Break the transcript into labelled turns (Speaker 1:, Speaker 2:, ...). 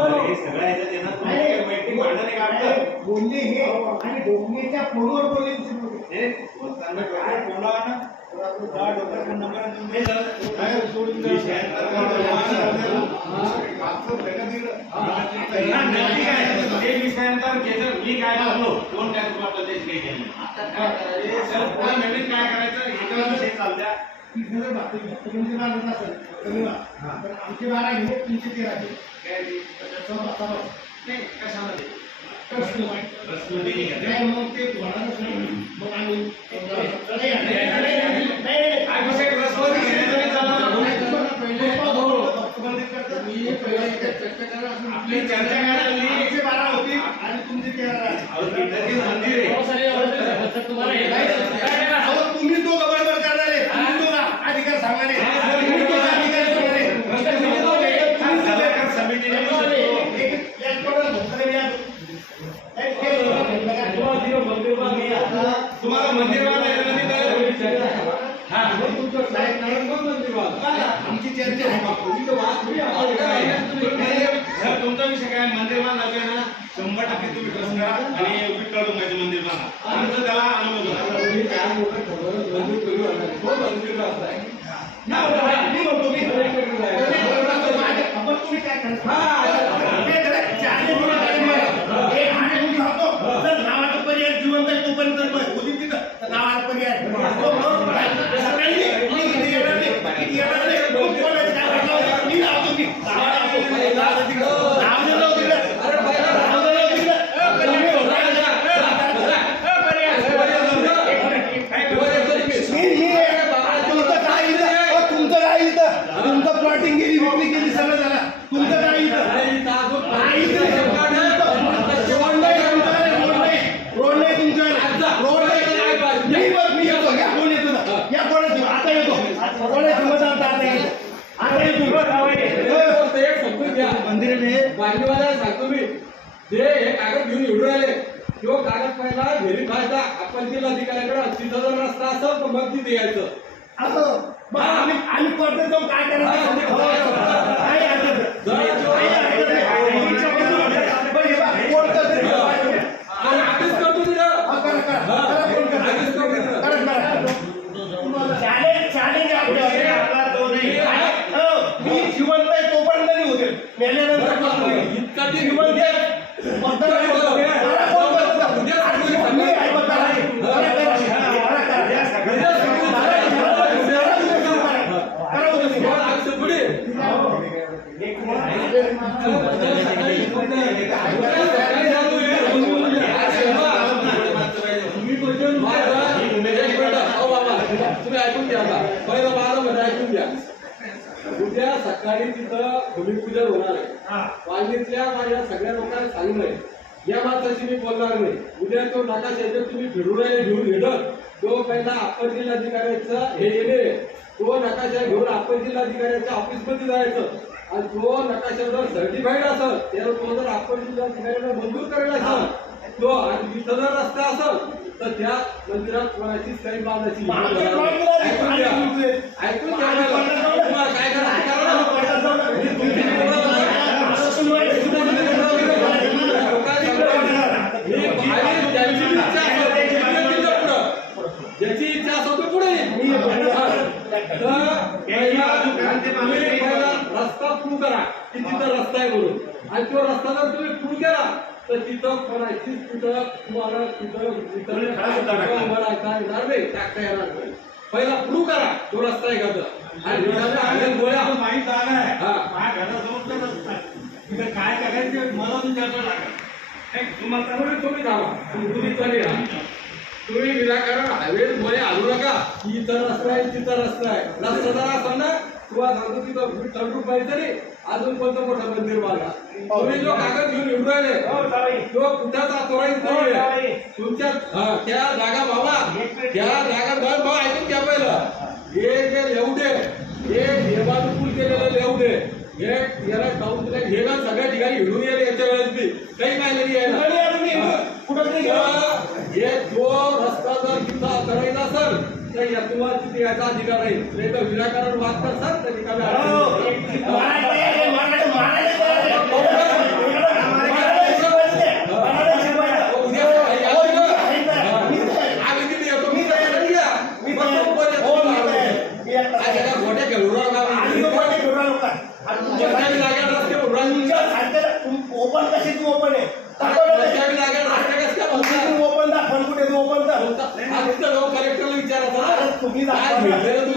Speaker 1: हे सगळं ह्याच्यात येणार तुम्ही वैयक्तिक भांडण आहे का आपलं?
Speaker 2: बोलले हे. आणि डोंगरेच्या फोनवर बोलले दुसरी बोलले.
Speaker 1: हे बोलताना डोक्यात फोन लावा ना. दहा डोक्यात फोन नंबर आहे. तुमचे. काय सोडून द्या. विषयांतर त्यांना नक्की काय? ते विषयांतर केलं, मी काय करलो कोण काय तुम्हाला काही केलं हे सर पुढे नवीन काय करायचं? ह्याच्यावर विषय चालत्या
Speaker 2: तीस हजार बाकी तुमची होत असेल कमी बा. पण आमची बारा घेऊ तीनशे तेरा घेऊ.
Speaker 1: काय ते?
Speaker 2: त्याचा स्वतः बा.
Speaker 1: नाही, कशामध्ये
Speaker 2: आहे. मग ते नाही. मग आम्ही नाही, नाही, नाही, नाही, नाही, नाही.
Speaker 1: काय विषय रसमध्ये घेण्याचं नाही चालणार ना. आपली चर्चा काय चालली
Speaker 2: आमची बारा होती आणि तुमची तेरा राहिली.
Speaker 1: अहो, तिथं ते मंदिर आहे
Speaker 2: अहो, तुम्ही दोघं बरोबर करणारे तुम्ही दोघं अधिकार सांगणारे तुम्ही दोघं अधिकार सांगणारे तुम्ही दोघं एक- तुम्ही दोघं
Speaker 1: सल्लागार समितीने
Speaker 2: एक- एक- एक- एक कोणाला धोका द्या. एक- एक कोणाला धोका द्या.
Speaker 1: तुम्हाला मंदिर बांधायचं नाही तर हा.
Speaker 2: आमची चर्चा आहे
Speaker 1: जर तुमचा विषय काय? मंदिर बांधायचं ना शंभर टक्के तुम्ही ट्रस्ट करा आणि विठ्ठल डोंगाचे मंदिर बांधा. आमचं त्याला अनुमोदन.
Speaker 2: मी म्हणतो मी आपण तुम्ही काय करता हे जरा चारशे गुन्हा काय मारा. हे आणि मी सांगतो, जर नावाचा पर्याय जिवंत आहे तोपर्यंत जर होती तिथं, तर नावाचा पर्याय आहे. हो, हो. सकाळी मी इथे येणार नाही, इथे येणार नाही. कोण कोण आहे? काय करणार? मी लावतो मी. नाव लावतो. नाव दे तिकडं. नाव दे लावतो तिकडं. नाव दे लावतो तिकडं. तुम्ही हो, राग नका. मी- मी- तुमचं काय इथं? अहो, तुमचं काय इथं? तुमचं प्लॉटिंग केली विक्री केली सगळं झालं तुमचं काय इथं काय इथं? रोड नाही तुमच्याकडे, रोड नाही. रोड नाही तुमच्याकडे. रोड नाही. मी बघ, मी येतो. या, कोण येतो ना? या, कोण येतो? आता येतो. कोण येतो? मग आता आता येतो. आता येतो.
Speaker 3: बांधीवाला सांगतो मी. जे हे कागद घेऊन येऊन राहिले तो कागद पहिला व्हेरीफायचा आपण जिल्हाधिकाऱ्याकडे तिथं जर रस्ता असेल तर मग तिथे यायचं
Speaker 2: असं. आम्ही आम्ही कोर्टात जाऊन काय करायचं काय हरकत नाही. काही हरकत नाही. बरं, हे बघ, कोर्टात तरी पाहिजे.
Speaker 3: आणि आधीच करतो तिथं
Speaker 2: हा, करा, करा. करा, फोन करा.
Speaker 3: आधीच करतो तिथं.
Speaker 2: करा, करा. चॅलेंज चॅलेंज आहे आपल्याकडे.
Speaker 1: आपला तो नाही
Speaker 2: हो, मी जिवंत आहे तोपर्यंत नाही होते मेल्यानंतर पण नाही.
Speaker 3: इतका ते
Speaker 2: जिवंत आहे. मतदान आहे. मला कोण करतं? आज मी आहे मतदान आहे. करा, करा. करा, करा.
Speaker 1: या सगळ्या
Speaker 2: करा, करा उद्या सुरू.
Speaker 3: कोण आयुष्य थोडी तुम्ही ऐकून घ्या पहिलं माझं म्हणजे ऐकून घ्या उद्या सकाळी तिथं भूमिपूजन होणार आहे वाल्मीतल्या माझ्या सगळ्या लोकांना सांगणं या माणसाशी मी बोलणार नाही उद्या तो नकाशाचे तुम्ही फिरून घेऊन घेणं तो पहिला अप्पर जिल्हाधिकाऱ्याचं हे येणे तो नकाशा घेऊन अप्पर जिल्हाधिकाऱ्याच्या ऑफिसमध्ये जायचं. आणि तो नकाशा जर सर्टिफाईड असेल तर तो जर अप्पर जिल्हाधिकाऱ्याला मंजूर करायला असेल. तो आणि तिथं जर रस्ता असेल तर त्या मंदिरात कोणाचीच काही बांधायची ऐकून घ्या. ऐकून घ्या मला. तुम्हाला काय करायचं करा ना. मी तुमची निवडणूक ज्याची इच्छा असो तो पुढे रस्ता प्रूव्ह करा. की तिथं रस्ता आहे म्हणून. आणि तो रस्ता जर तुम्ही प्रूव्ह केला तर तिथं कोणाचीच तिथं तुम्हाला तिथं तिथं उभं राहता येणार नाही. टाकता येणार नाही. पहिला प्रूव्ह करा. तो रस्ता आहे का. आणि गोळ्या.
Speaker 1: माहीत झालं आहे. माझ्या घरासमोर रस्ता. तिथं काय करायचं मला लागेल हे तुम्हाला
Speaker 3: तुम्ही तुम्ही तुम्ही चालले राहा. तुम्ही विनाकारण हायवे मध्ये आणू नका की इथं रस्ता आहे तिथं रस्ता आहे. रस्ता जर असेल ना तुम्हाला सांगतो तिथं विठ्ठल रुपयाचं नाही अजून कोणतं मोठं मंदिर बांधा तुम्ही जो कागद घेऊन येऊन राहिले
Speaker 1: हो
Speaker 3: तो कुठाचा अथॉराईज नाही तुमच्या हा, त्या जागा बाबा. त्या जागा बघ भाऊ ऐकून घ्या पहिलं. हे जे लेवडे हे देवानुकूल केलेलं लेवडे हे याला काउन्सिल हे ना सगळ्या ठिकाणी हिडून येईल याच्या वेळेस बी. काही काय नाही यायला.
Speaker 2: कुठं
Speaker 3: हा. तर हे. जो रस्ता जर तिथं करायचा असेल त्या यशवाची ते याचा अधिकार आहे. ते तर विनाकारण वाद करतात तर
Speaker 2: निकामी ओपन कशी तू ओपन आहे दाखव ना कशी.
Speaker 3: रस्त्यावर जागा रस्त्या कसं काय बोलता?
Speaker 2: तू ओपन दाखव कुठे तू ओपन दाखव
Speaker 3: बोलता. हा तिथं जाऊन कलेक्टरला विचारायचं
Speaker 2: अरे
Speaker 3: ना.
Speaker 2: तुम्ही
Speaker 3: काय
Speaker 2: दाखवा ना.
Speaker 3: भेटलेलं